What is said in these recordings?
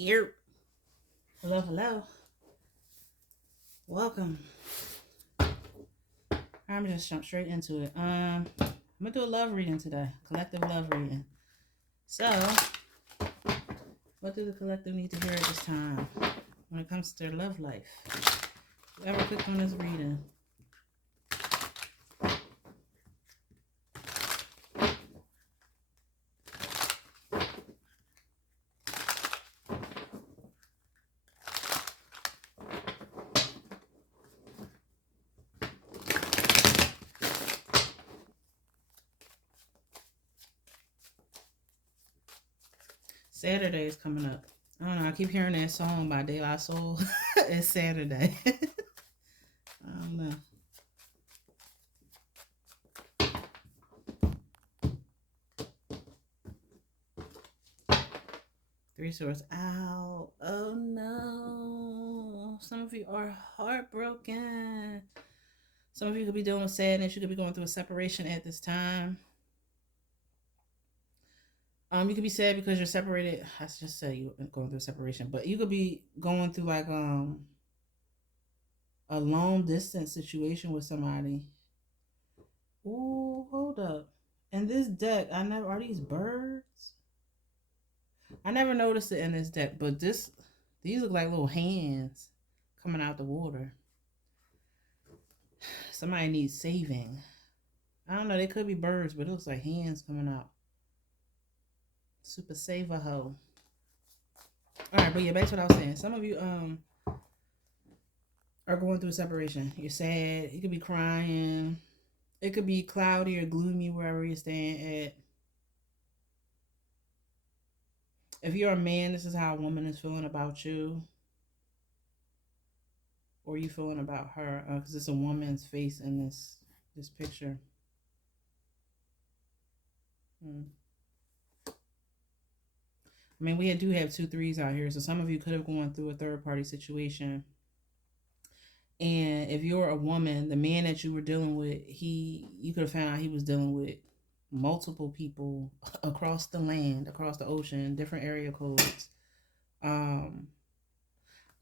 Ear. Hello, hello. Welcome. I'm just jump straight into it. I'm gonna do a love reading today. Collective love reading. So, what do the collective need to hear at this time when it comes to their love life? Whoever clicked on this reading. Saturday is coming up. I don't know. I keep hearing that song by De La Soul. It's Saturday. I don't know. Three swords out. Oh no. Some of you are heartbroken. Some of you could be dealing with sadness. You could be going through a separation at this time. You could be sad because you're separated. I just said you going through a separation, but you could be going through like a long distance situation with somebody. Ooh, hold up. And this deck, I never are these birds? I never noticed it in this deck, but these look like little hands coming out the water. Somebody needs saving. I don't know, they could be birds, but it looks like hands coming out. Super save a hoe. Alright, but yeah, back to what I was saying. Some of you are going through a separation. You're sad, you could be crying. It could be cloudy or gloomy wherever you're staying at. If you're a man, this is how a woman is feeling about you. Or you feeling about her. Because it's a woman's face in this picture. I mean, we do have 2 3s out here. So some of you could have gone through a third party situation. And if you're a woman, the man that you were dealing with, you could have found out he was dealing with multiple people across the land, across the ocean, different area codes.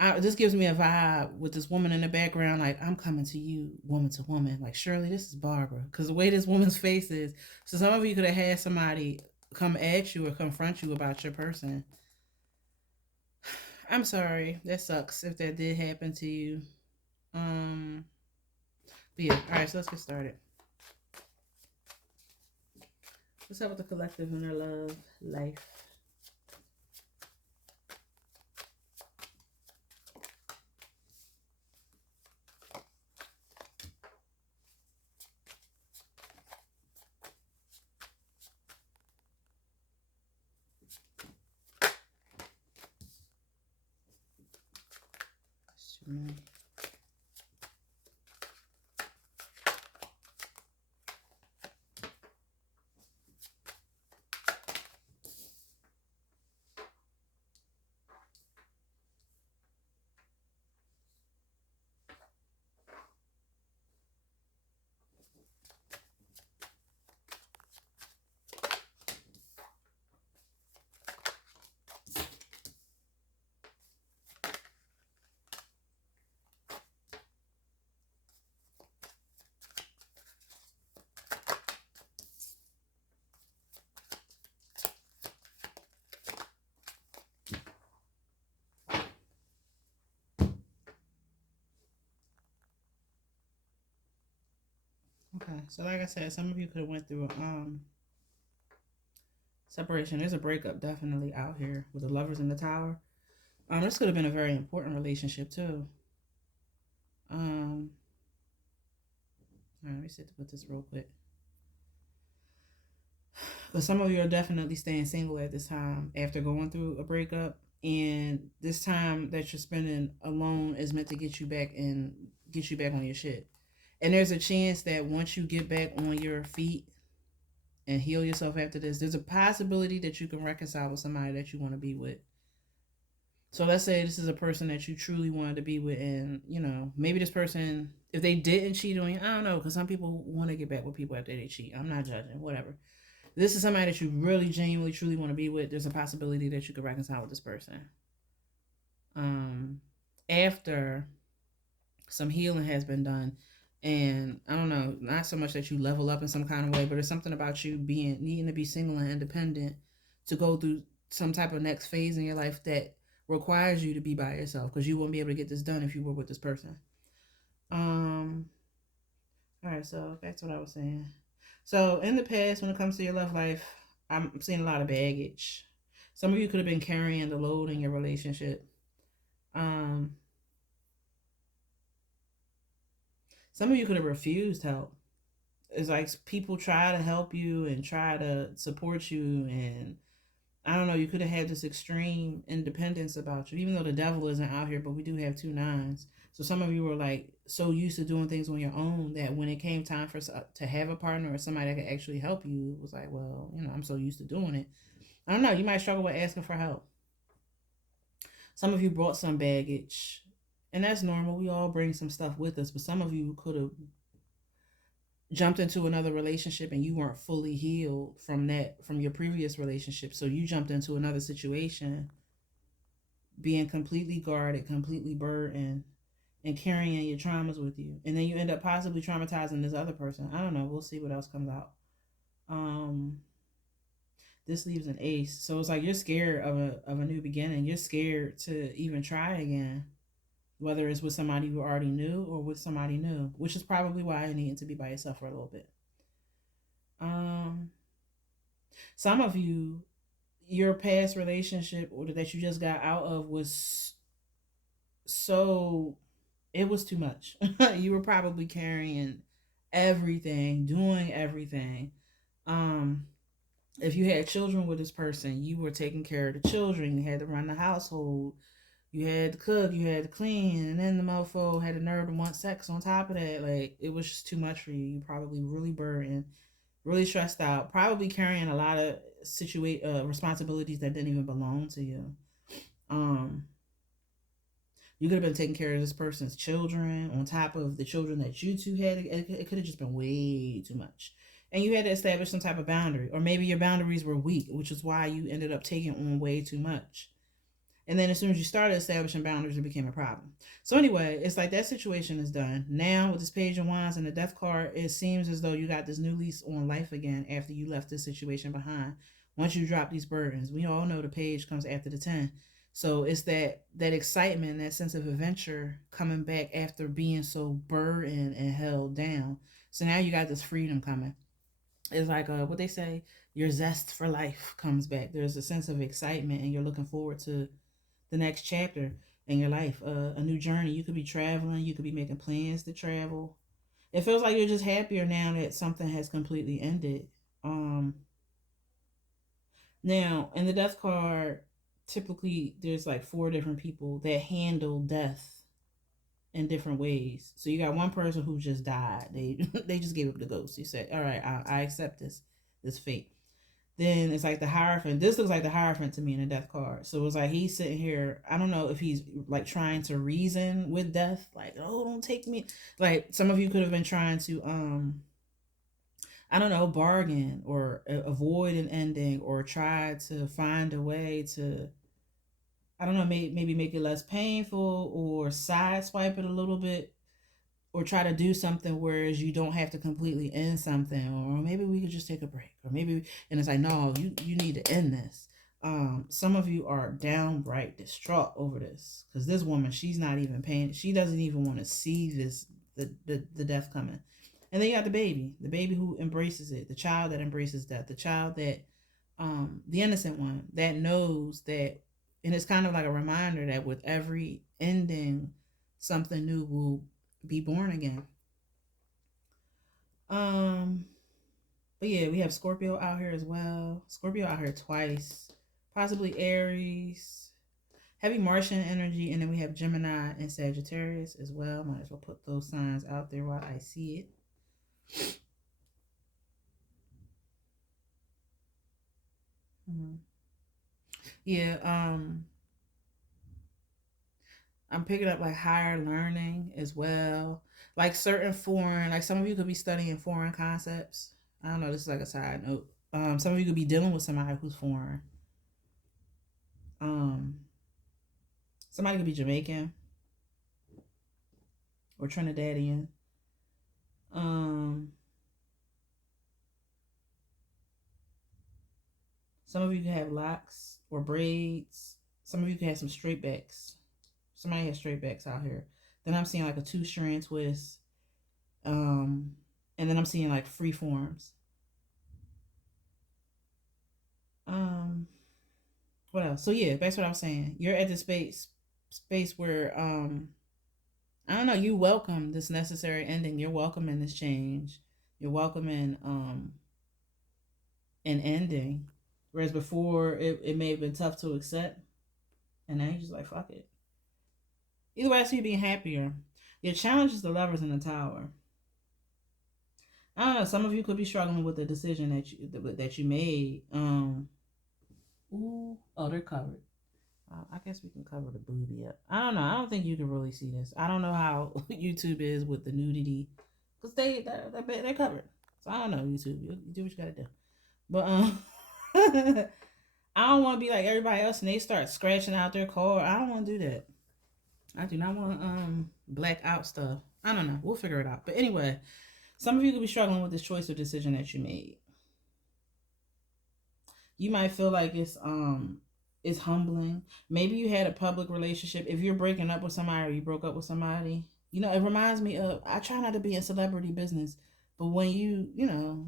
This gives me a vibe with this woman in the background, like, I'm coming to you, woman to woman. Like, Shirley, this is Barbara. Because the way this woman's face is. So some of you could have had somebody come at you or confront you about your person. I'm sorry. That sucks if that did happen to you. But yeah, alright, so let's get started. What's up with the collective in their love life? Okay, so like I said, some of you could have went through a separation. There's a breakup definitely out here with the lovers in the tower. This could have been a very important relationship too. All right, let me sit with this real quick. Because some of you are definitely staying single at this time after going through a breakup, and this time that you're spending alone is meant to get you back on your shit. And there's a chance that once you get back on your feet and heal yourself after this, there's a possibility that you can reconcile with somebody that you want to be with. So let's say this is a person that you truly wanted to be with, and maybe this person, if they didn't cheat on you, I don't know, because some people want to get back with people after they cheat. I'm not judging, whatever. This is somebody that you really genuinely truly want to be with. There's a possibility that you could reconcile with this person. um, after some healing has been done. And I don't know, not so much that you level up in some kind of way, but it's something about you being needing to be single and independent to go through some type of next phase in your life that requires you to be by yourself, because you wouldn't be able to get this done if you were with this person. Um, all right, so back to what I was saying. So in the past, when it comes to your love life, I'm seeing a lot of baggage. Some of you could have been carrying the load in your relationship. Um, some of you could have refused help. It's like people try to help you and try to support you, and I don't know, you could have had this extreme independence about you, even though the devil isn't out here, but we do have two nines. So some of you were like so used to doing things on your own that when it came time for to have a partner or somebody that could actually help you, it was like, well, I'm so used to doing it. I don't know, you might struggle with asking for help. Some of you brought some baggage, and that's normal. We all bring some stuff with us, but some of you could have jumped into another relationship and you weren't fully healed from your previous relationship, so you jumped into another situation being completely guarded, completely burdened, and carrying your traumas with you, and then you end up possibly traumatizing this other person. I don't know, we'll see what else comes out. um this leaves an ace, so it's like you're scared of a new beginning. You're scared to even try again, whether it's with somebody you already knew or with somebody new, which is probably why you need to be by yourself for a little bit. um some of you, your past relationship or that you just got out of was so, it was too much. You were probably carrying everything, doing everything. um if you had children with this person, you were taking care of the children, you had to run the household, you had to cook, you had to clean, and then the mofo had the nerve to want sex on top of that. Like, it was just too much for you. You probably really burdened, really stressed out, probably carrying a lot of responsibilities that didn't even belong to you. um you could have been taking care of this person's children on top of the children that you two had. It could have just been way too much. And you had to establish some type of boundary. Or maybe your boundaries were weak, which is why you ended up taking on way too much. And then as soon as you started establishing boundaries, it became a problem. So anyway, it's like that situation is done. Now with this Page of Wands and the Death card, it seems as though you got this new lease on life again after you left this situation behind. Once you drop these burdens, we all know the page comes after the 10. So it's that excitement, that sense of adventure coming back after being so burdened and held down. So now you got this freedom coming. It's like what they say, your zest for life comes back. There's a sense of excitement, and you're looking forward to the next chapter in your life, a new journey. You could be traveling, you could be making plans to travel. It feels like you're just happier now that something has completely ended. Um, Now, in the death card, typically there's like four different people that handle death in different ways. So you got one person who just died. They they just gave up the ghost. You said, "All right, I accept this fate." Then it's like the Hierophant. This looks like the Hierophant to me in the death card. So it's like he's sitting here. I don't know if he's like trying to reason with death, like, oh, don't take me. Like some of you could have been trying to I don't know, bargain or avoid an ending or try to find a way to, I don't know, maybe make it less painful or sideswipe it a little bit, or try to do something whereas you don't have to completely end something, or maybe we could just take a break, or maybe, and it's like, no, you need to end this. Some of you are downright distraught over this because this woman, she's not even paying, she doesn't even want to see this, the death coming. And then you got the baby who embraces it, the child that embraces death, the child that the innocent one that knows that. And it's kind of like a reminder that with every ending, something new will be born again. Um, but yeah, we have Scorpio out here as well. Scorpio out here twice, possibly Aries, heavy Martian energy, and then we have Gemini and Sagittarius as well. Might as well put those signs out there while I see it. Mhm. Yeah, I'm picking up like higher learning as well. Like certain foreign, like some of you could be studying foreign concepts. I don't know, this is like a side note. Some of you could be dealing with somebody who's foreign. Um, Somebody could be Jamaican or Trinidadian. Some of you can have locks or braids. Some of you can have some straight backs. Somebody has straight backs out here. Then I'm seeing like a 2-strand twist. And then I'm seeing like free forms. What else? So yeah, that's what I was saying. You're at the space where I don't know, you welcome this necessary ending. You're welcoming this change. You're welcoming an ending. Whereas before it may have been tough to accept. And now you're just like, fuck it. Either way, I see you being happier. Your challenge is the Lovers in the Tower. I don't know. Some of you could be struggling with the decision that you made. Ooh, oh, they're covered. I guess we can cover the booby up. I don't know. I don't think you can really see this. I don't know how YouTube is with the nudity, cause they're covered. So I don't know, YouTube. You do what you gotta do. But I don't want to be like everybody else and they start scratching out their car. I don't want to do that. I do not want black out stuff. I don't know. We'll figure it out. But anyway, some of you could be struggling with this choice or decision that you made. You might feel like it's humbling. Maybe you had a public relationship. If you're breaking up with somebody or you broke up with somebody, you know, it reminds me of, I try not to be in celebrity business, but when you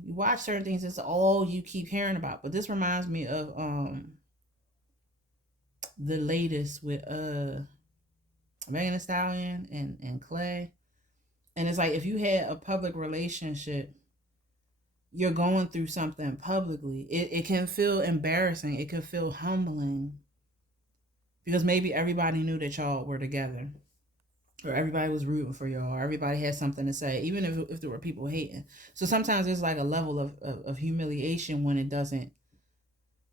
watch certain things, it's all you keep hearing about. But this reminds me of the latest with Megan Thee Stallion and Clay. And it's like, if you had a public relationship, you're going through something publicly, it can feel embarrassing. It can feel humbling because maybe everybody knew that y'all were together, or everybody was rooting for y'all, or everybody had something to say, even if there were people hating. So sometimes there's like a level of humiliation when it doesn't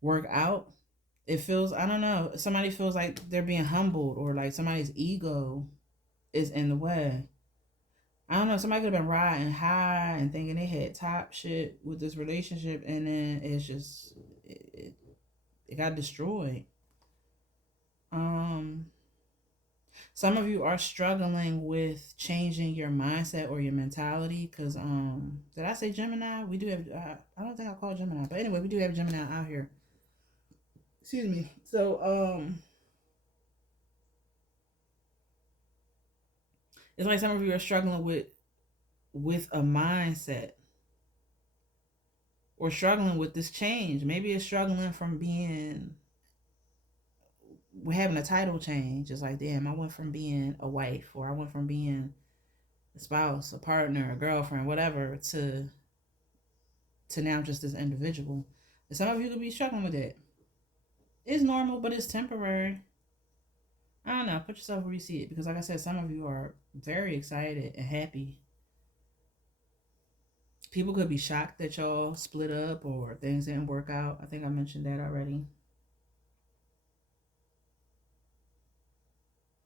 work out. It feels, I don't know, somebody feels like they're being humbled, or like somebody's ego is in the way. I don't know, somebody could have been riding high and thinking they had top shit with this relationship, and then it's just, it got destroyed. Some of you are struggling with changing your mindset or your mentality, because did I say Gemini? We do have, I don't think I called Gemini, but anyway, we do have Gemini out here. Excuse me. So it's like some of you are struggling with a mindset, or struggling with this change. Maybe it's struggling from we're having a title change. It's like, damn, I went from being a wife, or I went from being a spouse, a partner, a girlfriend, whatever, to now just this individual. And some of you could be struggling with that. It's normal, but it's temporary. I don't know. Put yourself where you see it, because like I said, some of you are very excited and happy. People could be shocked that y'all split up or things didn't work out. I think I mentioned that already.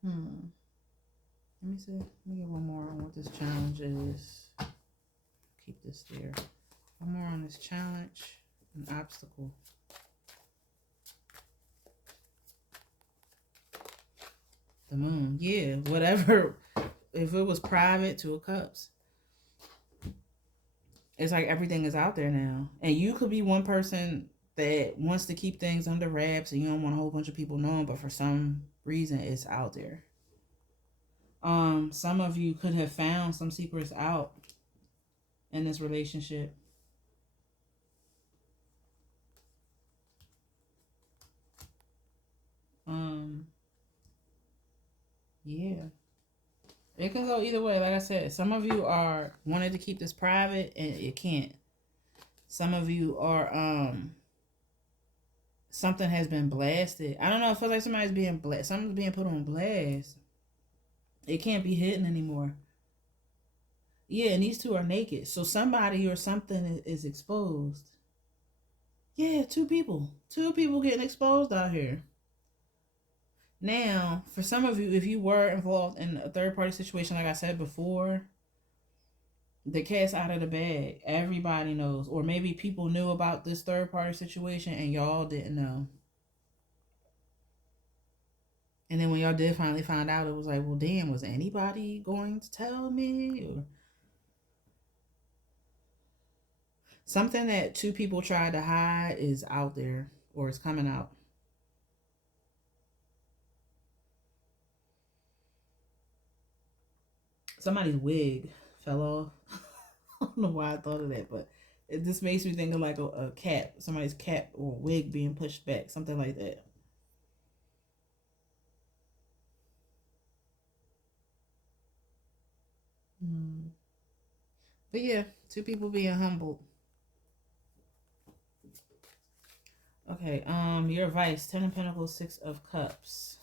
Let me see. Let me get one more on what this challenge is. Keep this there. One more on this challenge. An obstacle. The moon. Yeah, whatever. If it was private, 2 of Cups. It's like everything is out there now. And you could be one person that wants to keep things under wraps and you don't want a whole bunch of people knowing, but for some reason it's out there. Some of you could have found some secrets out in this relationship. Yeah. It can go either way. Like I said, some of you are wanting to keep this private and it can't. Some of you are something has been blasted. I don't know, it feels like somebody's being blast. Something's being put on blast. It can't be hidden anymore. Yeah, and these two are naked. So somebody or something is exposed. Yeah, 2 people. 2 people getting exposed out here. Now, for some of you, if you were involved in a third-party situation, like I said before, the cat's out of the bag. Everybody knows. Or maybe people knew about this third-party situation and y'all didn't know. And then when y'all did finally find out, it was like, well, damn, was anybody going to tell me? Or something that two people tried to hide is out there or it's coming out. Somebody's wig fell off. I don't know why I thought of that, but it just makes me think of like a cap, somebody's cap or wig being pushed back, something like that. Mm. But yeah, two people being humbled. Okay, your advice, Ten of Pentacles, Six of Cups.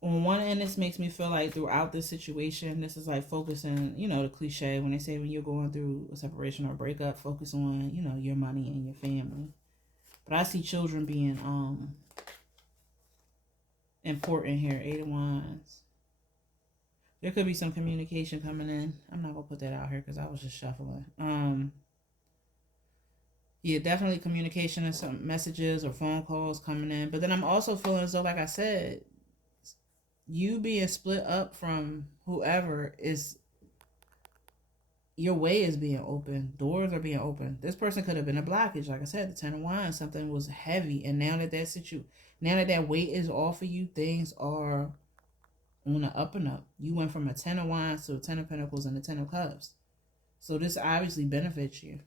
On one end, this makes me feel like throughout this situation, this is like focusing, the cliche when they say when you're going through a separation or a breakup, focus on, your money and your family. But I see children being important here. Eight of Wands. There could be some communication coming in. I'm not gonna put that out here because I was just shuffling. Yeah, definitely communication and some messages or phone calls coming in. But then I'm also feeling as though, like I said, you being split up from whoever is, your way is being open. Doors are being open. This person could have been a blockage. Like I said, the Ten of Wands, something was heavy. And now that that weight is off of you, things are on the up and up. You went from a Ten of Wands to a Ten of Pentacles and a Ten of Cups. So this obviously benefits you.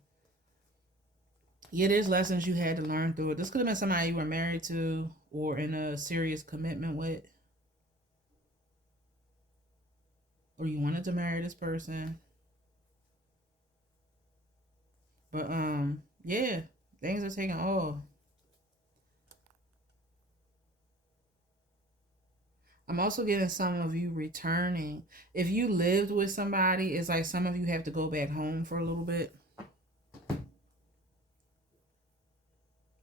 Yeah, there's lessons you had to learn through it. This could have been somebody you were married to or in a serious commitment with. Or you wanted to marry this person. But yeah, things are taking off. I'm also getting some of you returning. If you lived with somebody, it's like some of you have to go back home for a little bit.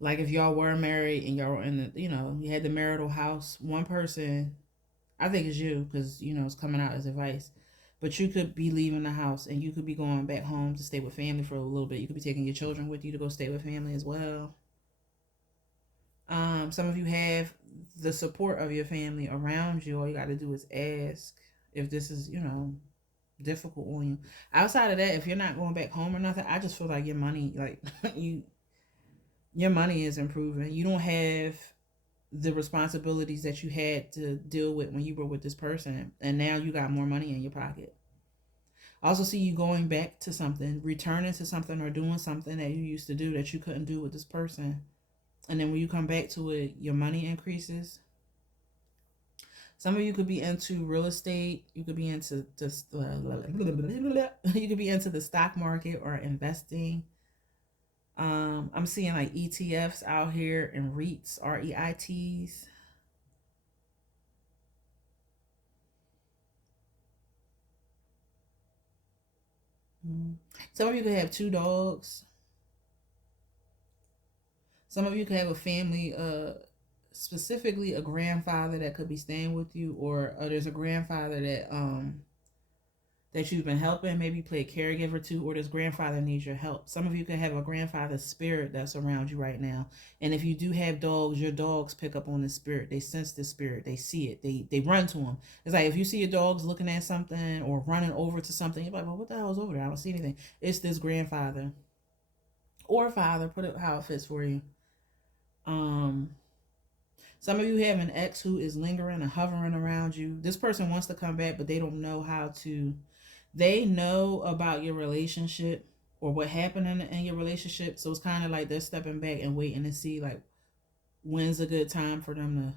Like if y'all were married and y'all were in the, you had the marital house, one person, I think it's you because, it's coming out as advice. But you could be leaving the house and you could be going back home to stay with family for a little bit. You could be taking your children with you to go stay with family as well. Some of you have the support of your family around you. All you got to do is ask if this is, difficult on you. Outside of that, if you're not going back home or nothing, I just feel like your money, like your money is improving. You don't have the responsibilities that you had to deal with when you were with this person, and now you got more money in your pocket. I also see you going back to something, returning to something, or doing something that you used to do that you couldn't do with this person. And then when you come back to it, your money increases. Some of you could be into real estate. You could be into this. You could be into the stock market or investing. I'm seeing like ETFs out here and REITs, REITs. Some of you could have 2 dogs. Some of you could have a family, specifically a grandfather that could be staying with you, or there's a grandfather that you've been helping, maybe play a caregiver to, or this grandfather needs your help. Some of you could have a grandfather spirit that's around you right now. And if you do have dogs, your dogs pick up on the spirit. They sense the spirit. They see it. They run to them. It's like if you see your dogs looking at something or running over to something, you're like, well, what the hell is over there? I don't see anything. It's this grandfather or father. Put it how it fits for you. Some of you have an ex who is lingering and hovering around you. This person wants to come back, but they don't know how to. They know about your relationship or what happened in your relationship. So it's kind of like they're stepping back and waiting to see like when's a good time for them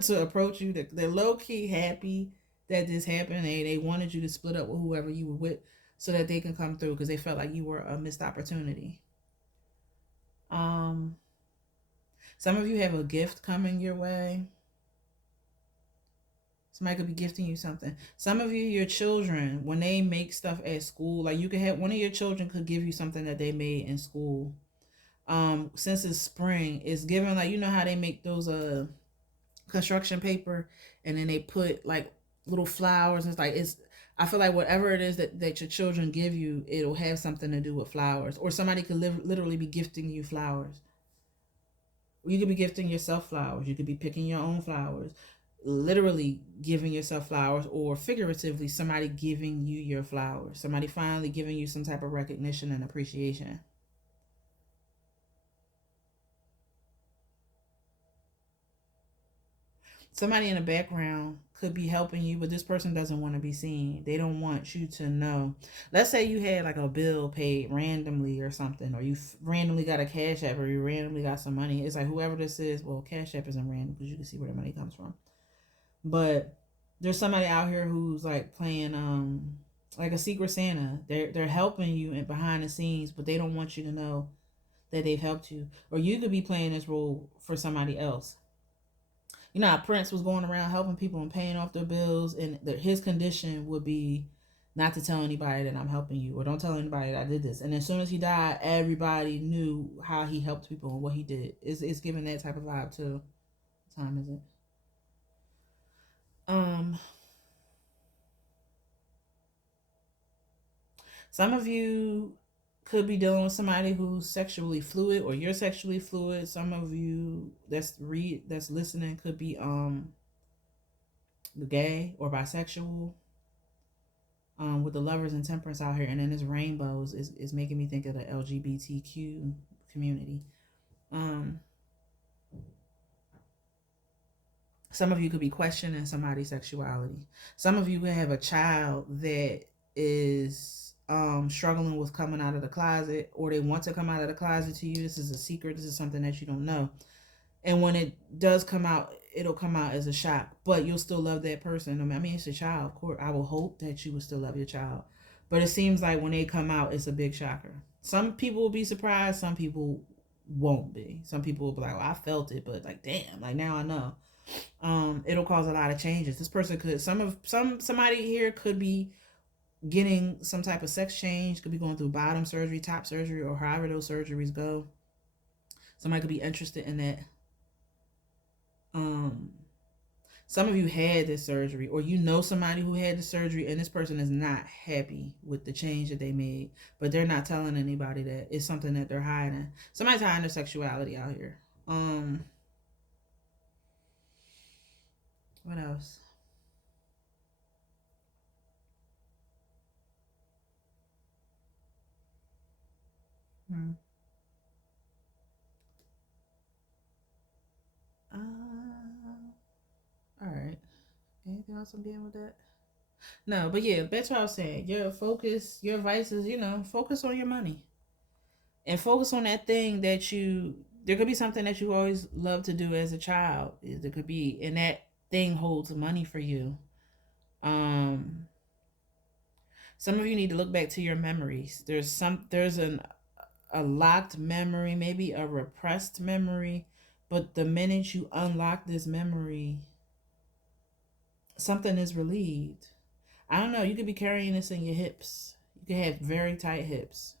to approach you. They're low key happy that this happened. They wanted you to split up with whoever you were with so that they can come through because they felt like you were a missed opportunity. Some of you have a gift coming your way. Somebody could be gifting you something. Some of you, your children, when they make stuff at school, like you could have one of your children could give you something that they made in school. Since it's spring, it's given like how they make those construction paper and then they put like little flowers. And I feel like whatever it is that your children give you, it'll have something to do with flowers. Or somebody could literally be gifting you flowers. You could be gifting yourself flowers. You could be picking your own flowers, literally giving yourself flowers, or figuratively, somebody giving you your flowers. Somebody finally giving you some type of recognition and appreciation. Somebody in the background could be helping you, but this person doesn't want to be seen. They don't want you to know. Let's say you had like a bill paid randomly or something, or you randomly got a cash app, or you randomly got some money. It's like whoever this is, well, cash app isn't random because you can see where the money comes from. But there's somebody out here who's like playing like a secret Santa. They're helping you in behind the scenes, but they don't want you to know that they've helped you. Or you could be playing this role for somebody else. You know how Prince was going around helping people and paying off their bills, and his condition would be not to tell anybody that I'm helping you, or don't tell anybody that I did this. And as soon as he died, everybody knew how he helped people and what he did. It's giving that type of vibe too. What time is it? Um, some of you could be dealing with somebody who's sexually fluid, or you're sexually fluid. Some of you that's listening could be gay or bisexual. With the lovers and temperance out here, and then this rainbows is making me think of the LGBTQ community. Um, some of you could be questioning somebody's sexuality. Some of you could have a child that is struggling with coming out of the closet, or they want to come out of the closet to you. This is a secret. This is something that you don't know. And when it does come out, it'll come out as a shock, but you'll still love that person. I mean, it's a child, of course. I will hope that you will still love your child. But it seems like when they come out, it's a big shocker. Some people will be surprised. Some people won't be. Some people will be like, well, I felt it, but like, damn, like now I know. It'll cause a lot of changes. This person could, somebody here could be getting some type of sex change, could be going through bottom surgery, top surgery, or however those surgeries go. Somebody could be interested in that. um some of you had this surgery, or you know somebody who had the surgery, and this person is not happy with the change that they made, but they're not telling anybody that. It's something that they're hiding. Somebody's hiding their sexuality out here. What else? Hmm. All right. Anything else I'm dealing with that? No, but yeah, that's what I was saying. Your focus, your advice is, focus on your money, and focus on that thing that you. There could be something that you always loved to do as a child. There could be, and that thing holds money for you. Um, some of you need to look back to your memories. There's a locked memory, maybe a repressed memory, but the minute you unlock this memory, something is relieved. I don't know. You could be carrying this in your hips. You could have very tight hips.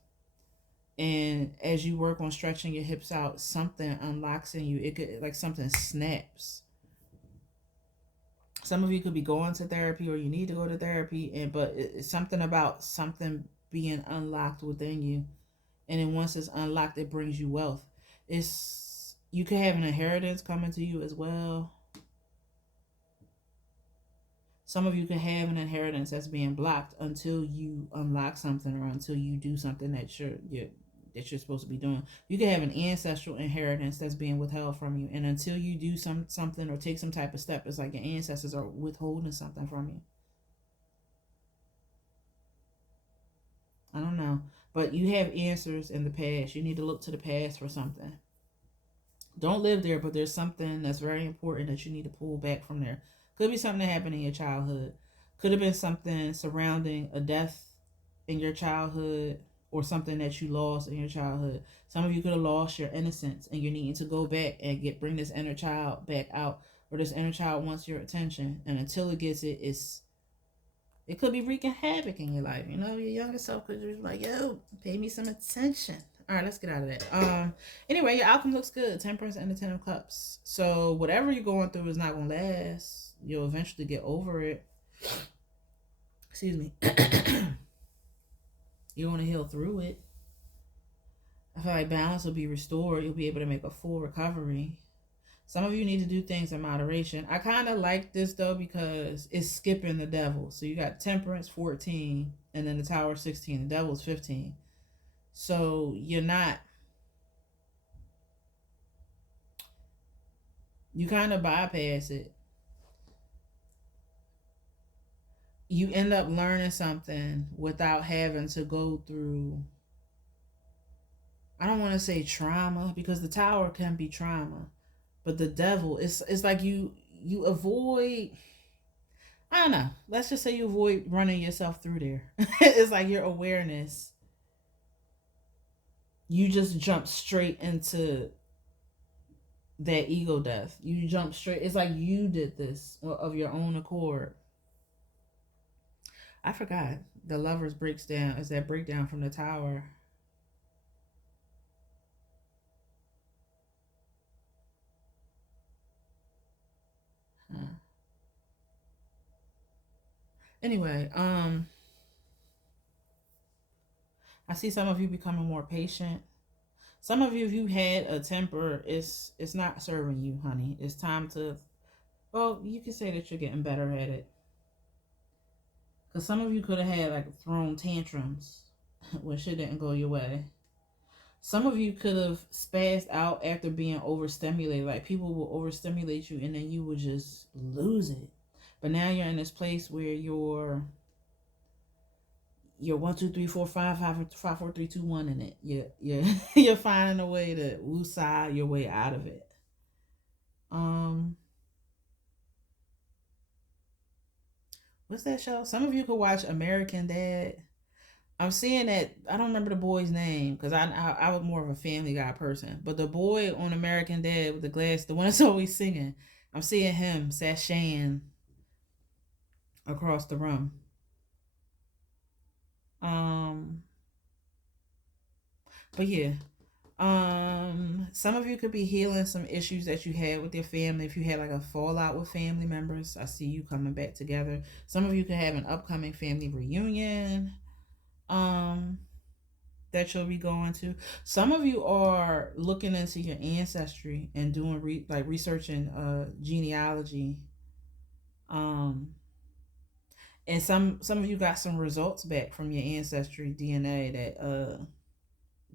And as you work on stretching your hips out, something unlocks in you. It could, like, something snaps. Some of you could be going to therapy, or you need to go to therapy, but it's something about something being unlocked within you. And then once it's unlocked, it brings you wealth. It's You could have an inheritance coming to you as well. Some of you could have an inheritance that's being blocked until you unlock something, or until you do something that you're supposed to be doing. You could have an ancestral inheritance that's being withheld from you, and until you do something or take some type of step, it's like your ancestors are withholding something from you. I don't know, but you have answers in the past. You need to look to the past for something. Don't live there, but there's something that's very important that you need to pull back from there. Could be something that happened in your childhood. Could have been something surrounding a death in your childhood, or something that you lost in your childhood. Some of you could have lost your innocence, and you're needing to go back and bring this inner child back out, or this inner child wants your attention, and until it gets it, it could be wreaking havoc in your life. Your younger self could be like, yo, pay me some attention. All right, let's get out of that. Anyway, your outcome looks good. Temperance and the Ten of Cups. So whatever you're going through is not gonna last. You'll eventually get over it. Excuse me. You want to heal through it. I feel like balance will be restored. You'll be able to make a full recovery. Some of you need to do things in moderation. I kind of like this though because it's skipping the devil. So you got Temperance 14 and then the Tower 16. The devil's 15. So you're not, you kind of bypass it. You end up learning something without having to go through, I don't want to say trauma because the tower can be trauma, but the devil, it's like you avoid, I don't know. Let's just say you avoid running yourself through there. It's like your awareness, you just jump straight into that ego death. You jump straight. It's like you did this of your own accord. I forgot. The lovers breaks down. Is that breakdown from the tower? Huh. Anyway, I see some of you becoming more patient. Some of you, if you had a temper, it's not serving you, honey. It's time to. Well, you can say that you're getting better at it. Because some of you could have had like thrown tantrums when shit didn't go your way. Some of you could have spazzed out after being overstimulated. Like people will overstimulate you and then you would just lose it. But now you're in this place where you're 1, 2, 3, 4, 5, 5, 4, 3, 2, 1 in it. You're finding a way to woosah your way out of it. Um, what's that show? Some of you could watch American Dad. I'm seeing that. I don't remember the boy's name because I was more of a Family Guy person. But the boy on American Dad with the glass, the one that's always singing, I'm seeing him sashaying across the room. Um, but yeah, some of you could be healing some issues that you had with your family. If you had like a fallout with family members, I see you coming back together. Some of you could have an upcoming family reunion. Um, that you'll be going to. Some of you are looking into your ancestry and doing like researching genealogy. Um, and some of you got some results back from your ancestry DNA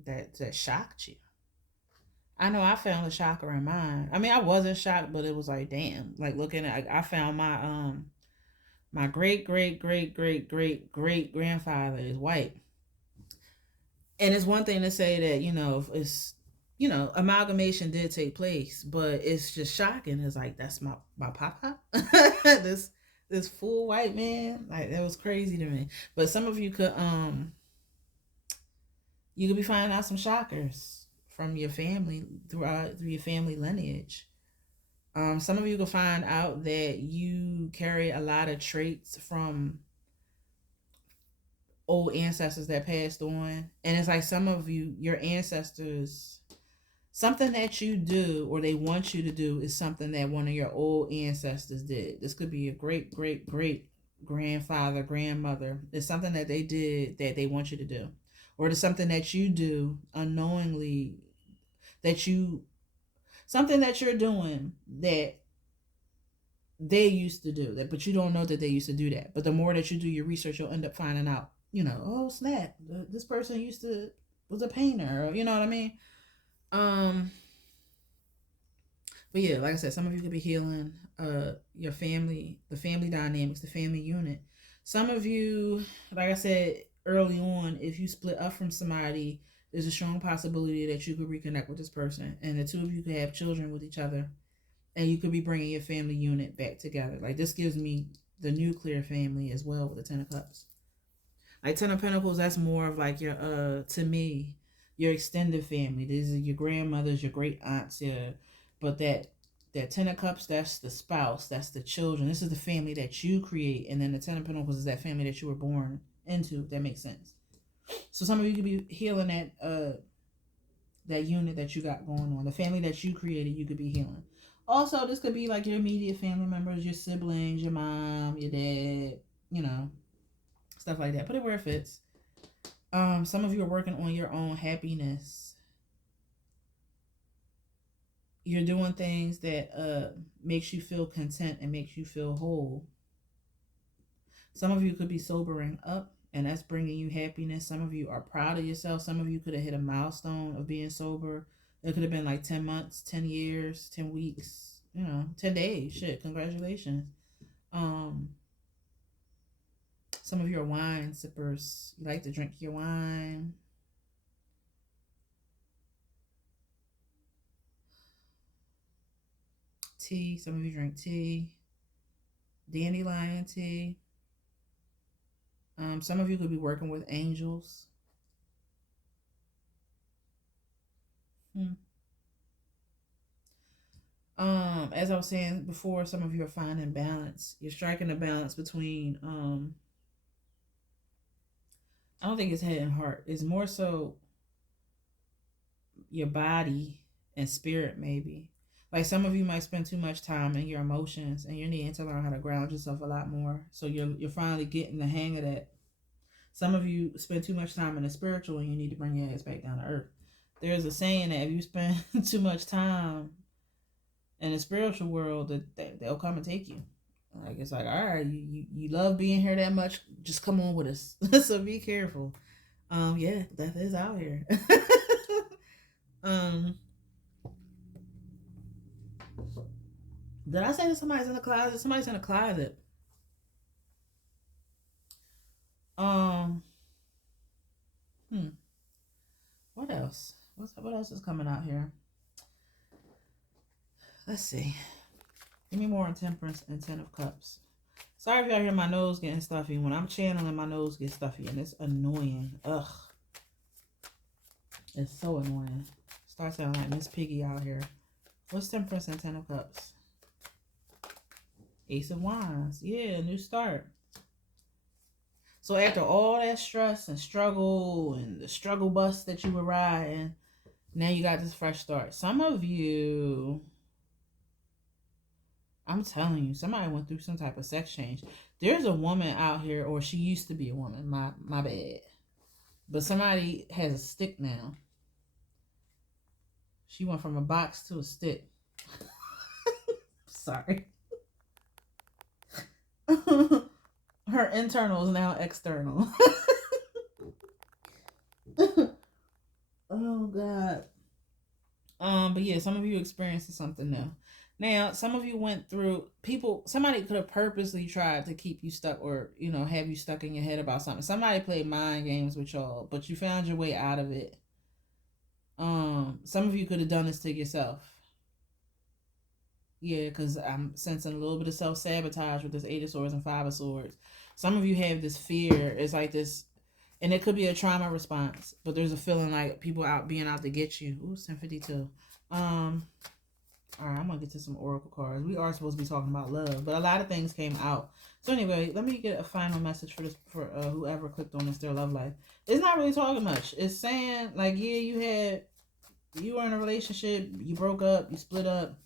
that shocked you. I know I found a shocker in mine. I mean, I wasn't shocked, but it was like, damn. Like looking at, I found my great great great great great great grandfather is white. And it's one thing to say that, it's, amalgamation did take place, but it's just shocking. It's like, that's my papa. this this full white man. Like, that was crazy to me. But some of you could be finding out some shockers from your family through your family lineage. Some of you could find out that you carry a lot of traits from old ancestors that passed on. And it's like some of you, your ancestors, something that you do or they want you to do is something that one of your old ancestors did. This could be a great great great grandfather, grandmother. It's something that they did that they want you to do, or it's something that you do unknowingly, that you something that you're doing that they used to do that, but you don't know that they used to do that. But the more that you do your research, you'll end up finding out, oh snap, this person used to was a painter, or, you know what I mean. um but yeah, like I said, some of you could be healing your family, the family dynamics, the family unit. Some of you, like I said early on, if you split up from somebody, there's a strong possibility that you could reconnect with this person, and the two of you could have children with each other, and you could be bringing your family unit back together. Like, this gives me the nuclear family as well with the Ten of Cups. Like, Ten of Pentacles, that's more of like your to me, your extended family. These are your grandmothers, your great aunts, yeah. But that Ten of Cups, that's the spouse, that's the children. This is the family that you create, and then the Ten of Pentacles is that family that you were born into. If that makes sense. So some of you could be healing that unit that you got going on, the family that you created. You could be healing. Also, this could be like your immediate family members, your siblings, your mom, your dad, stuff like that. Put it where it fits. Some of you are working on your own happiness. You're doing things that makes you feel content and makes you feel whole. Some of you could be sobering up, and that's bringing you happiness. Some of you are proud of yourself. Some of you could have hit a milestone of being sober. It could have been like 10 months, 10 years, 10 weeks, 10 days. Shit, congratulations. Um, some of you are wine sippers. You like to drink your wine. Tea. Some of you drink tea. Dandelion tea. Some of you could be working with angels. Hmm. As I was saying before, some of you are finding balance. You're striking a balance between I don't think it's head and heart. It's more so your body and spirit, maybe. Like some of you might spend too much time in your emotions, and you're needing to learn how to ground yourself a lot more. So you're finally getting the hang of that. Some of you spend too much time in the spiritual, and you need to bring your ass back down to earth. There's a saying that if you spend too much time in the spiritual world, that they'll come and take you. Like it's like, all right, you love being here that much, just come on with us. So be careful. Yeah, death is out here. um, did I say that somebody's in the closet? Somebody's in the closet. Um, hmm. What else? What else is coming out here? Let's see. Give me more on Temperance and Ten of Cups. Sorry if y'all hear my nose getting stuffy. When I'm channeling, my nose gets stuffy, and it's annoying. Ugh. It's so annoying. Start sounding like Miss Piggy out here. What's Temperance and Ten of Cups? Ace of Wands. Yeah, new start. So after all that stress and struggle and the struggle bus that you were riding, now you got this fresh start. Some of you, I'm telling you, somebody went through some type of sex change. There's a woman out here, or she used to be a woman, my bad. But somebody has a stick now. She went from a box to a stick. Sorry. Her internal is now external. Oh God. But yeah, some of you experienced something new. Now, some of you went through somebody could have purposely tried to keep you stuck or, have you stuck in your head about something. Somebody played mind games with y'all, but you found your way out of it. Some of you could have done this to yourself. Yeah, because I'm sensing a little bit of self-sabotage with this Eight of Swords and Five of Swords. Some of you have this fear. It's like this, and it could be a trauma response, but there's a feeling like people being out to get you. Ooh, 1052. All right, I'm gonna get to some oracle cards. We are supposed to be talking about love, but a lot of things came out. So anyway, let me get a final message for whoever clicked on this, their love life. It's not really talking much. It's saying like, yeah, you were in a relationship, you broke up, you split up.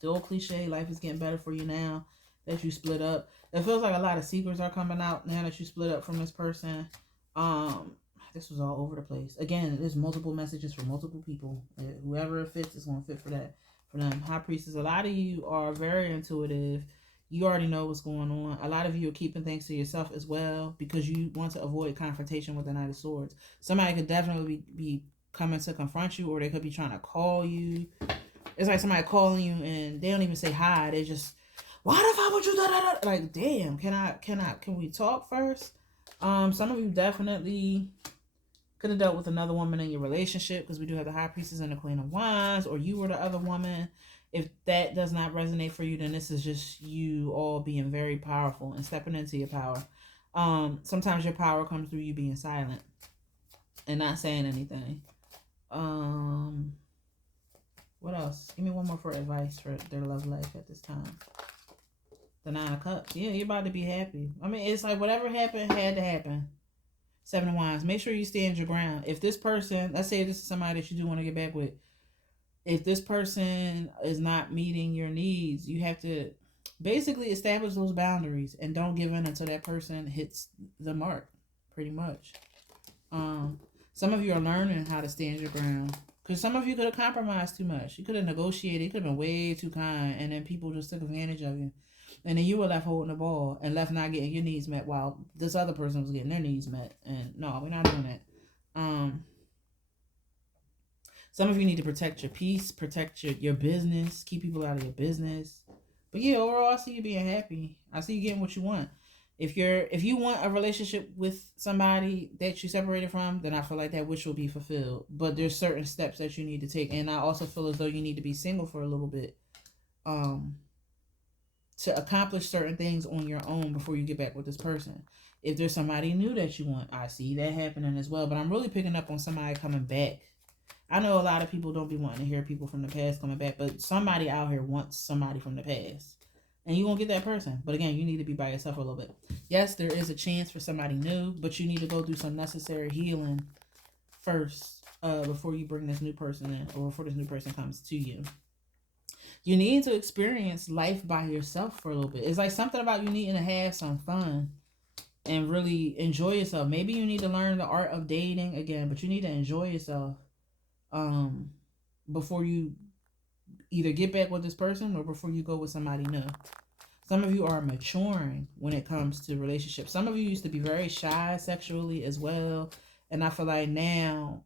The old cliche, life is getting better for you now that you split up. It feels like a lot of secrets are coming out now that you split up from this person. This was all over the place. Again, there's multiple messages for multiple people. Whoever it fits is going to fit for that. For them. High Priestess, a lot of you are very intuitive. You already know what's going on. A lot of you are keeping things to yourself as well because you want to avoid confrontation with the Knight of Swords. Somebody could definitely be coming to confront you, or they could be trying to call you. It's like somebody calling you and they don't even say hi. They just, why the fuck would you da? Like, damn, can we talk first? Some of you definitely could have dealt with another woman in your relationship because we do have the High Priestess and the Queen of Wands, or you were the other woman. If that does not resonate for you, then this is just you all being very powerful and stepping into your power. Sometimes your power comes through you being silent and not saying anything. What else? Give me one more for advice for their love life at this time. The Nine of Cups. Yeah, you're about to be happy. I mean, it's like whatever happened had to happen. Seven of Wands. Make sure you stand your ground. If this person, let's say this is somebody that you do want to get back with. If this person is not meeting your needs, you have to basically establish those boundaries and don't give in until that person hits the mark, pretty much. Some of you are learning how to stand your ground Because some of you could have compromised too much. You could have negotiated. You could have been way too kind, and then people just took advantage of you, and then you were left holding the ball and left not getting your needs met while this other person was getting their needs met. And no, we're not doing that. Some of you need to protect your peace, protect your business, keep people out of your business. But yeah, overall, I see you being happy. I see you getting what you want. If you want a relationship with somebody that you separated from, then I feel like that wish will be fulfilled. But there's certain steps that you need to take, and I also feel as though you need to be single for a little bit, to accomplish certain things on your own before you get back with this person. If there's somebody new that you want, I see that happening as well. But I'm really picking up on somebody coming back. I know a lot of people don't be wanting to hear people from the past coming back, but somebody out here wants somebody from the past. And you're going to get that person. But again, you need to be by yourself a little bit. Yes, there is a chance for somebody new, but you need to go through some necessary healing first before you bring this new person in, or before this new person comes to you. You need to experience life by yourself for a little bit. It's like something about you needing to have some fun and really enjoy yourself. Maybe you need to learn the art of dating again, but you need to enjoy yourself before you either get back with this person or before you go with somebody new. Some of you are maturing when it comes to relationships. Some of you used to be very shy sexually as well. And I feel like now,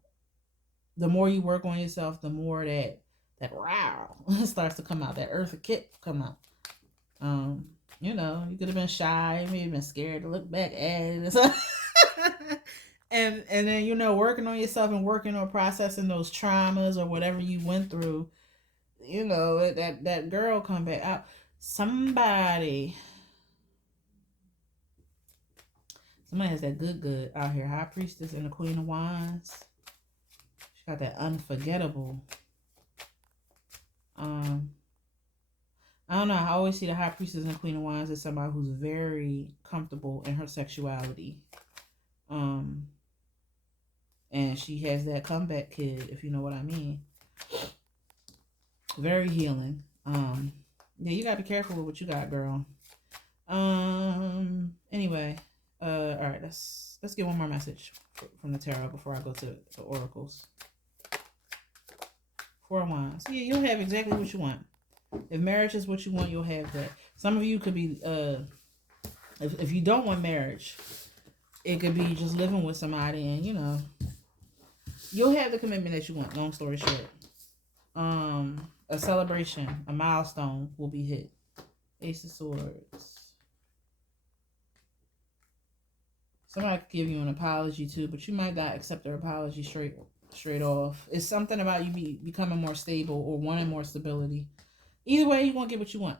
the more you work on yourself, the more that wow starts to come out. That earthy kick come out. You could have been shy, maybe been scared to look back at it. and then, working on yourself and working on processing those traumas or whatever you went through, that girl come back out. Somebody has that good out here. High Priestess and the Queen of Wands. She got that unforgettable. I don't know. I always see the High Priestess and the Queen of Wands as somebody who's very comfortable in her sexuality. And she has that comeback kid, if you know what I mean. Very healing. Yeah, you gotta be careful with what you got, girl. Anyway, all right, let's get one more message from the tarot before I go to the oracles. Four of Wands. Yeah, you'll have exactly what you want. If marriage is what you want, you'll have that. Some of you could be, if you don't want marriage, it could be just living with somebody, and you'll have the commitment that you want. Long story short, a celebration, a milestone will be hit. Ace of Swords. Somebody could give you an apology too, but you might not accept their apology straight off. It's something about you becoming more stable or wanting more stability. Either way, you're gonna get what you want.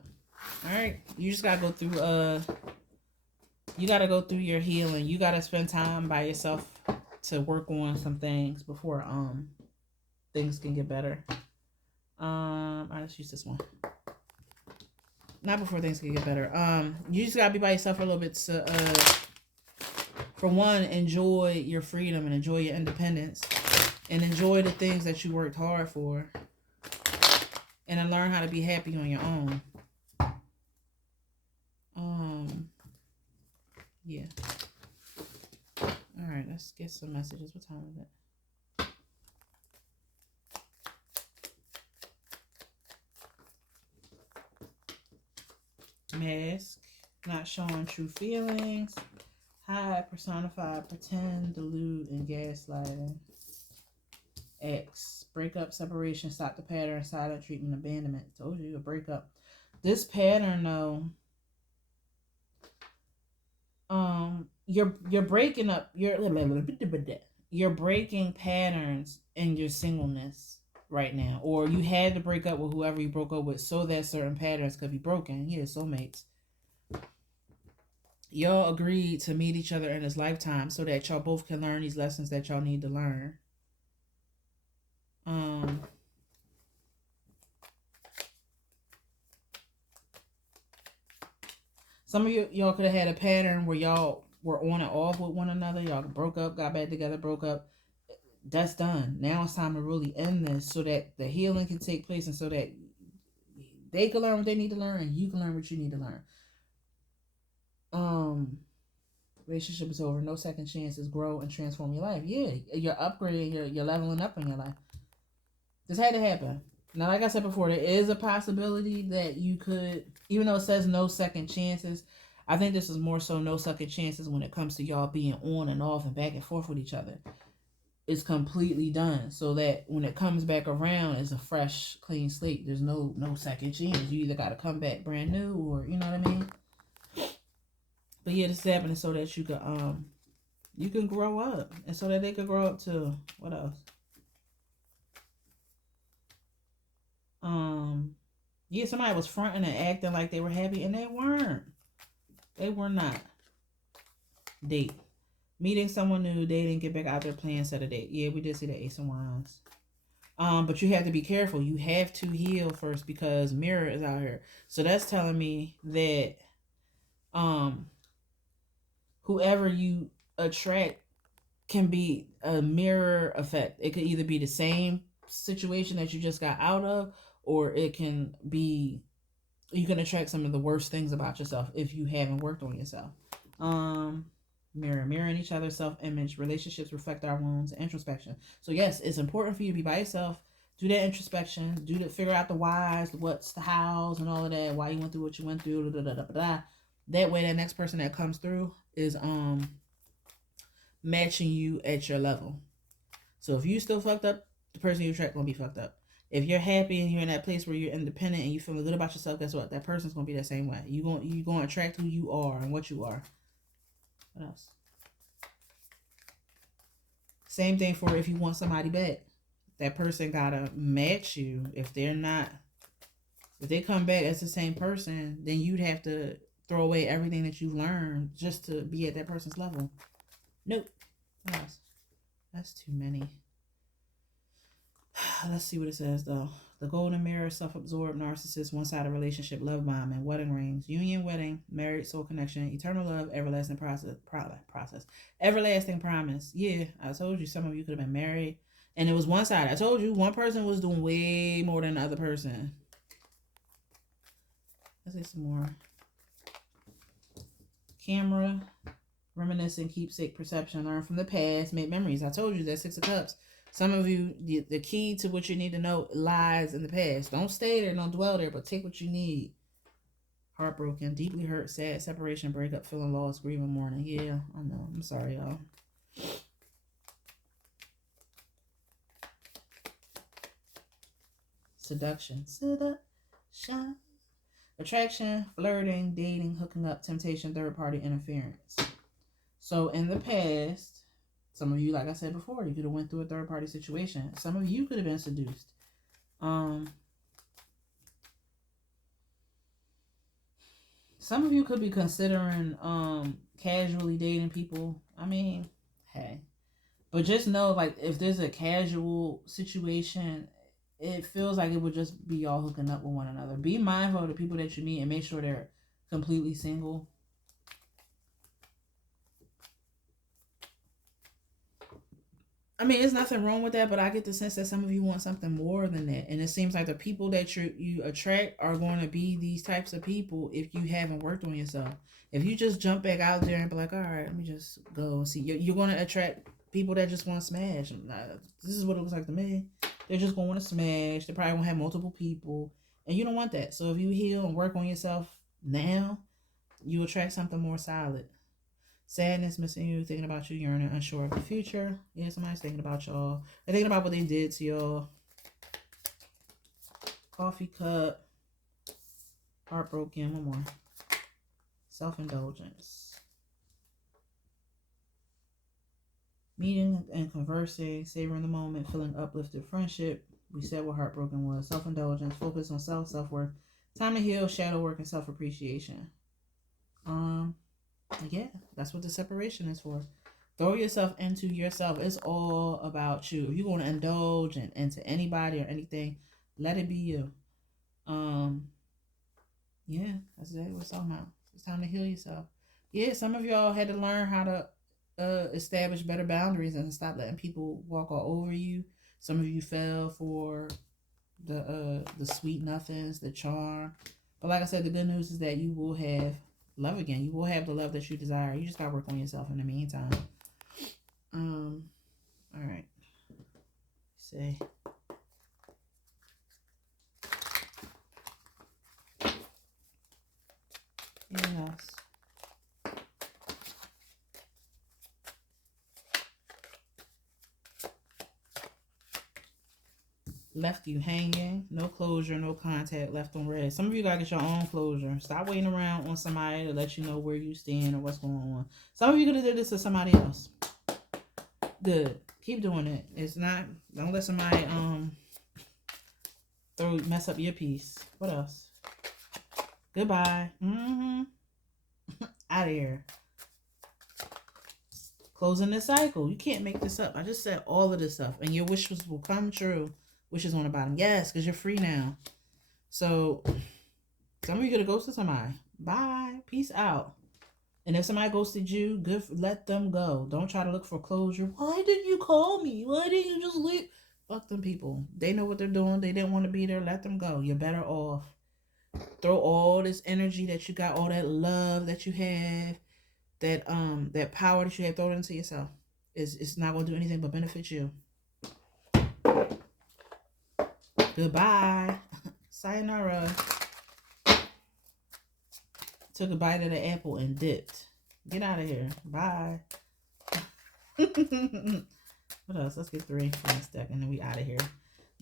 Alright? You just gotta go through your healing. You gotta spend time by yourself to work on some things before things can get better. Let's use this one. Not before things can get better. You just gotta be by yourself for a little bit to for one, enjoy your freedom and enjoy your independence and enjoy the things that you worked hard for, and then learn how to be happy on your own. Yeah. All right, let's get some messages. What time is it? Mask, not showing true feelings. Hide, personify, pretend, delude, and gaslighting. X, breakup, separation, stop the pattern, silent treatment, abandonment. Told you, a breakup. This pattern, though, you're breaking up. You're breaking patterns in your singleness right now, or you had to break up with whoever you broke up with so that certain patterns could be broken. Yeah, soulmates. Y'all agreed to meet each other in this lifetime so that y'all both can learn these lessons that y'all need to learn. Some of y'all could have had a pattern where y'all were on and off with one another. Y'all broke up, got back together, broke up. That's done. Now it's time to really end this so that the healing can take place and so that they can learn what they need to learn and you can learn what you need to learn. Relationship is over. No second chances. Grow and transform your life. Yeah, you're upgrading. You're leveling up in your life. This had to happen. Now, like I said before, there is a possibility that you could, even though it says no second chances, I think this is more so no second chances when it comes to y'all being on and off and back and forth with each other. It's completely done so that when it comes back around, it's a fresh, clean slate. There's no second chance. You either got to come back brand new, or you know what I mean. But yeah, this is happening so that you can grow up, and so that they could grow up too. What else? Yeah, somebody was fronting and acting like they were happy, and they weren't. They were not. Date. Meeting someone new, dating, get back out there playing, set a date. Yeah, we did see the Ace of Wands. But you have to be careful. You have to heal first because Mirror is out here. So that's telling me that whoever you attract can be a mirror effect. It could either be the same situation that you just got out of, or it can be you can attract some of the worst things about yourself if you haven't worked on yourself. Mirroring each other's self-image. Relationships reflect our wounds. Introspection. So yes, it's important for you to be by yourself. Do that introspection. Figure out the whys, the what's, the hows, and all of that. Why you went through what you went through. That way, that next person that comes through is matching you at your level. So if you still fucked up, the person you attract gonna be fucked up. If you're happy and you're in that place where you're independent and you feeling good about yourself, guess what? That person's gonna be that same way. You gonna attract who you are and what you are. What else? Same thing for if you want somebody back. That person gotta match you. If they come back as the same person, then you'd have to throw away everything that you've learned just to be at that person's level. Nope. What else? That's too many. Let's see what it says though. The golden mirror, self-absorbed narcissist, one-sided relationship, love bomb, and wedding rings, union, wedding, married, soul connection, eternal love, everlasting process, everlasting promise. Yeah, I told you some of you could have been married, and it was one-sided. I told you one person was doing way more than the other person. Let's get some more. Camera, reminiscing, keepsake, perception, learn from the past, make memories. I told you that 6 of Cups. Some of you, the key to what you need to know lies in the past. Don't stay there, don't dwell there, but take what you need. Heartbroken, deeply hurt, sad, separation, breakup, feeling lost, grieving, mourning. Yeah, I know. I'm sorry, y'all. Seduction. Attraction, flirting, dating, hooking up, temptation, third party interference. So in the past, some of you, like I said before, you could have went through a third party situation. Some of you could have been seduced. Some of you could be considering casually dating people. I mean, hey. But just know, like, if there's a casual situation, it feels like it would just be y'all hooking up with one another. Be mindful of the people that you meet and make sure they're completely single. I mean, there's nothing wrong with that, but I get the sense that some of you want something more than that. And it seems like the people that you attract are going to be these types of people if you haven't worked on yourself. If you just jump back out there and be like, all right, let me just go and see. You're going to attract people that just want to smash. This is what it looks like to me. They're just going to want to smash. They probably won't have multiple people. And you don't want that. So if you heal and work on yourself now, you attract something more solid. Sadness, missing you, thinking about you, yearning, unsure of the future. Yeah, somebody's thinking about y'all. They're thinking about what they did to y'all. Coffee cup. Heartbroken. One more. Self-indulgence. Meeting and conversing, savoring the moment, feeling uplifted. Friendship. We said what heartbroken was. Self-indulgence. Focus on self-worth. Time to heal, shadow work, and self-appreciation. Yeah, that's what the separation is for. Throw yourself into yourself. It's all about you. If you're going to indulge into anybody or anything, let it be you. Yeah, that's exactly what it's talking about. It's time to heal yourself. Yeah, some of y'all had to learn how to establish better boundaries and stop letting people walk all over you. Some of you fell for the sweet nothings, the charm. But like I said, the good news is that you will have love again. You will have the love that you desire. You just gotta work on yourself in the meantime. All right. Say Anything else? Left you hanging, no closure, no contact, left on red. Some of you gotta get your own closure. Stop waiting around on somebody to let you know where you stand or what's going on. Some of you could have did this to somebody else. Good. Keep doing it. It's not, don't let somebody mess up your peace. What else? Goodbye. Out of here. Closing the cycle. You can't make this up. I just said all of this stuff, and your wishes will come true. Wishes on the bottom. Yes, because you're free now. So some of you gonna ghost somebody. Bye. Peace out. And if somebody ghosted you, let them go. Don't try to look for closure. Why didn't you call me? Why didn't you just leave? Fuck them people. They know what they're doing. They didn't want to be there. Let them go. You're better off. Throw all this energy that you got, all that love that you have, that power that you have, throw it into yourself. It's not gonna do anything but benefit you. Goodbye. Sayonara. Took a bite of the apple and dipped. Get out of here. Bye. What else? Let's get 3 for next deck and then we out of here.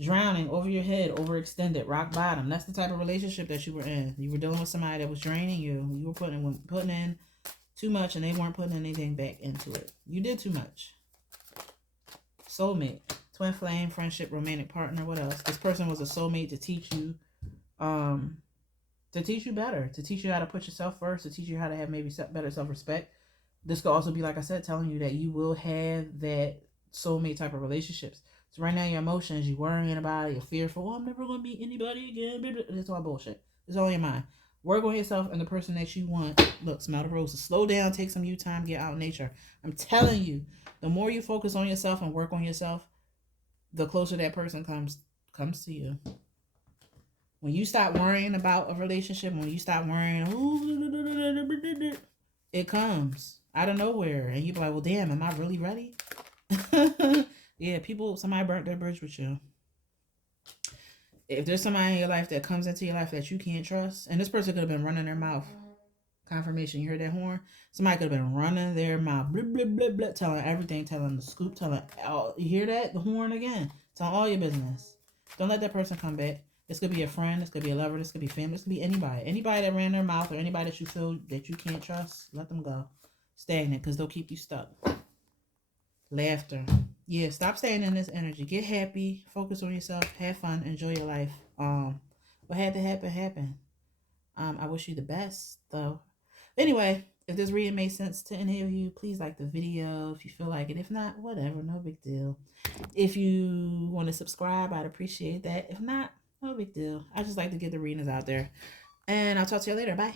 Drowning, over your head, overextended, rock bottom. That's the type of relationship that you were in. You were dealing with somebody that was draining you. You were putting in too much and they weren't putting anything back into it. You did too much. Soulmate, twin flame, friendship, romantic partner. What else? This person was a soulmate to teach you better, to teach you how to put yourself first, to teach you how to have maybe better self-respect. This could also be, like I said, telling you that you will have that soulmate type of relationships. So right now your emotions, you worrying about it, you're fearful, I'm never going to meet anybody again. It's all bullshit. It's all in your mind. Work on yourself and the person that you want. Look, smell the roses. Slow down, take some you time, get out in nature. I'm telling you, the more you focus on yourself and work on yourself, the closer that person comes to you. When you stop worrying about a relationship, when you stop worrying, it comes out of nowhere. And you be like, well, damn, am I really ready? Yeah, somebody burnt their bridge with you. If there's somebody in your life that comes into your life that you can't trust, and this person could have been running their mouth. Confirmation, you heard that horn? Somebody could have been running their mouth, blah, blah, blah, blah, telling everything, telling the scoop, telling all. You hear that? The horn again. Telling all your business. Don't let that person come back. This could be a friend, this could be a lover, this could be family, this could be anybody. Anybody that ran their mouth or anybody that you feel that you can't trust, let them go. Stagnant, because they'll keep you stuck. Laughter. Yeah, stop staying in this energy. Get happy, focus on yourself, have fun, enjoy your life. What had to happen, happened. I wish you the best, though. Anyway, if this reading made sense to any of you, please like the video if you feel like it. If not, whatever, no big deal. If you want to subscribe, I'd appreciate that. If not, no big deal. I just like to get the readings out there. And I'll talk to you later. Bye.